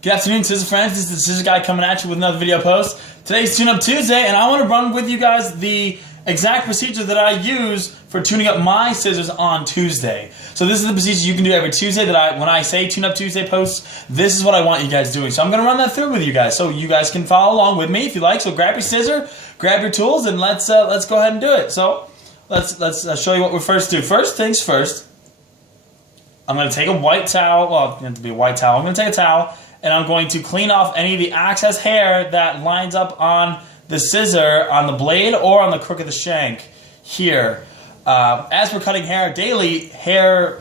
Good afternoon, scissor friends. This is the Scissor Guy coming at you with another video post. Today's Tune Up Tuesday, and I want to run with you guys the exact procedure that I use for tuning up my scissors on Tuesday. So this is the procedure you can do every Tuesday that when I say Tune Up Tuesday posts, this is what I want you guys doing. So I'm going to run that through with you guys so you guys can follow along with me if you like. So grab your scissor, grab your tools, and let's go ahead and do it. So let's show you what we first do. First things first, I'm going to take a white towel. Well, it's going to be a white towel. I'm going to take a towel, and I'm going to clean off any of the excess hair that lines up on the scissor, on the blade, or on the crook of the shank here. As we're cutting hair daily, hair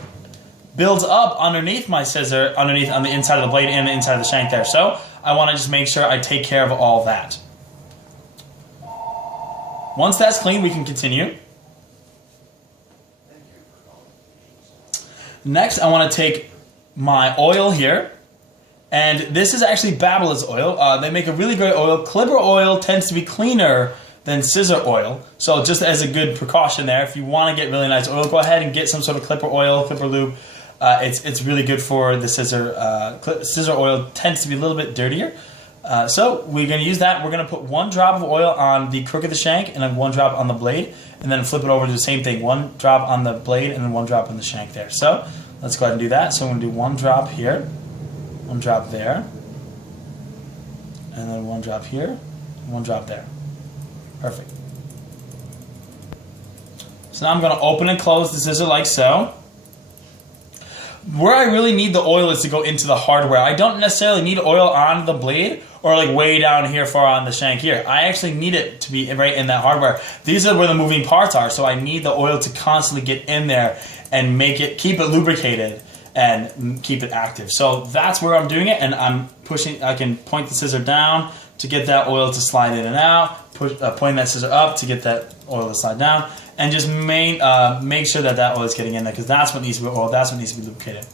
builds up underneath my scissor, on the inside of the blade and the inside of the shank there. So I want to just make sure I take care of all that. Once that's clean, we can continue. Next, I want to take my oil here. And this is actually Babyliss oil. They make a really great oil. Clipper oil tends to be cleaner than scissor oil. So just as a good precaution there, if you want to get really nice oil, go ahead and get some sort of clipper oil, clipper lube. It's really good for the scissor. Scissor oil tends to be a little bit dirtier. So we're going to use that. We're going to put 1 drop of oil on the crook of the shank and then 1 drop on the blade. And then flip it over to the same thing. 1 drop on the blade and then 1 drop on the shank there. So let's go ahead and do that. So I'm going to do 1 drop here. 1 drop there, and then 1 drop here, 1 drop there. Perfect. So now I'm going to open and close the scissor like so. Where I really need the oil is to go into the hardware. I don't necessarily need oil on the blade or like way down here far on the shank here. I actually need it to be right in that hardware. These are where the moving parts are, so I need the oil to constantly get in there and keep it lubricated and keep it active. So that's where I'm doing it, and I'm pushing. I can point the scissor down to get that oil to slide in and out, point that scissor up to get that oil to slide down, and just make sure that oil is getting in there, because that's what needs to be oil, that's what needs to be lubricated.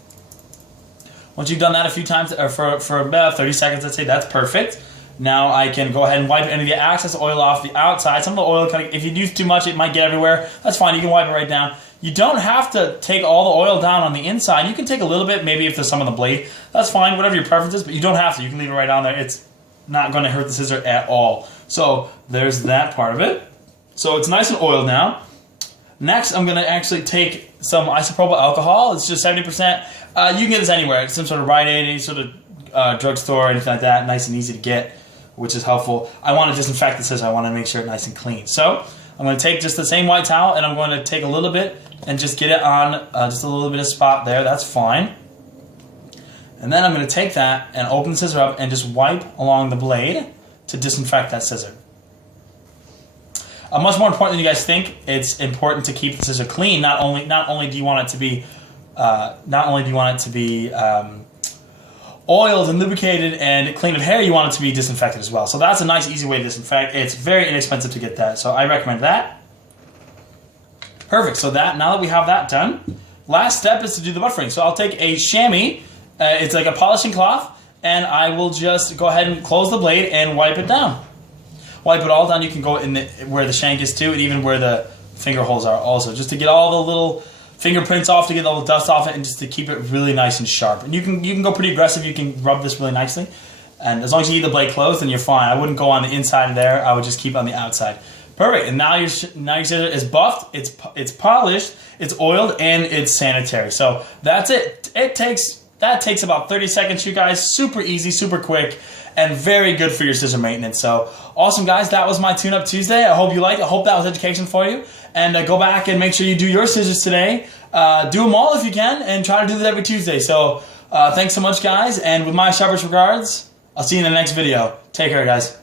Once you've done that a few times, or for about 30 seconds, let's say, that's perfect. Now I can go ahead and wipe any of the excess oil off the outside. Some of the oil, if you use too much, it might get everywhere. That's fine, you can wipe it right down. You don't have to take all the oil down on the inside. You can take a little bit, maybe if there's some on the blade. That's fine, whatever your preference is, but you don't have to. You can leave it right on there. It's not going to hurt the scissor at all. So there's that part of it. So it's nice and oiled now. Next, I'm going to actually take some isopropyl alcohol. It's just 70%. You can get this anywhere. Some sort of Rite Aid, any sort of drugstore, anything like that. Nice and easy to get, which is helpful. I want to disinfect the scissor. I want to make sure it's nice and clean. So I'm going to take just the same white towel, and I'm going to take a little bit and just get it on just a little bit of spot there. That's fine. And then I'm going to take that and open the scissor up and just wipe along the blade to disinfect that scissor. Much more important than you guys think, it's important to keep the scissor clean. Not only do you want it to be oiled and lubricated and clean of hair, you want it to be disinfected as well. So that's a nice, easy way to disinfect. It's very inexpensive to get that, so I recommend that. Perfect. So now that we have that done, last step is to do the buffering. So I'll take a chamois. It's like a polishing cloth, and I will just go ahead and close the blade and wipe it down. Wipe it all down. You can go in where the shank is too, and even where the finger holes are also, just to get all the little fingerprints off, to get all the dust off it, and just to keep it really nice and sharp. And you can go pretty aggressive. You can rub this really nicely, and as long as you keep the blade closed, then you're fine. I wouldn't go on the inside of there. I would just keep on the outside. Perfect. And now your scissor is buffed. It's polished. It's oiled, and it's sanitary. So that's it. That takes about 30 seconds, you guys. Super easy, super quick, and very good for your scissor maintenance. So awesome, guys. That was my Tune Up Tuesday. I hope you liked it. I hope that was education for you. And go back and make sure you do your scissors today. Do them all if you can, and try to do that every Tuesday. So thanks so much, guys. And with my sharpest regards, I'll see you in the next video. Take care, guys.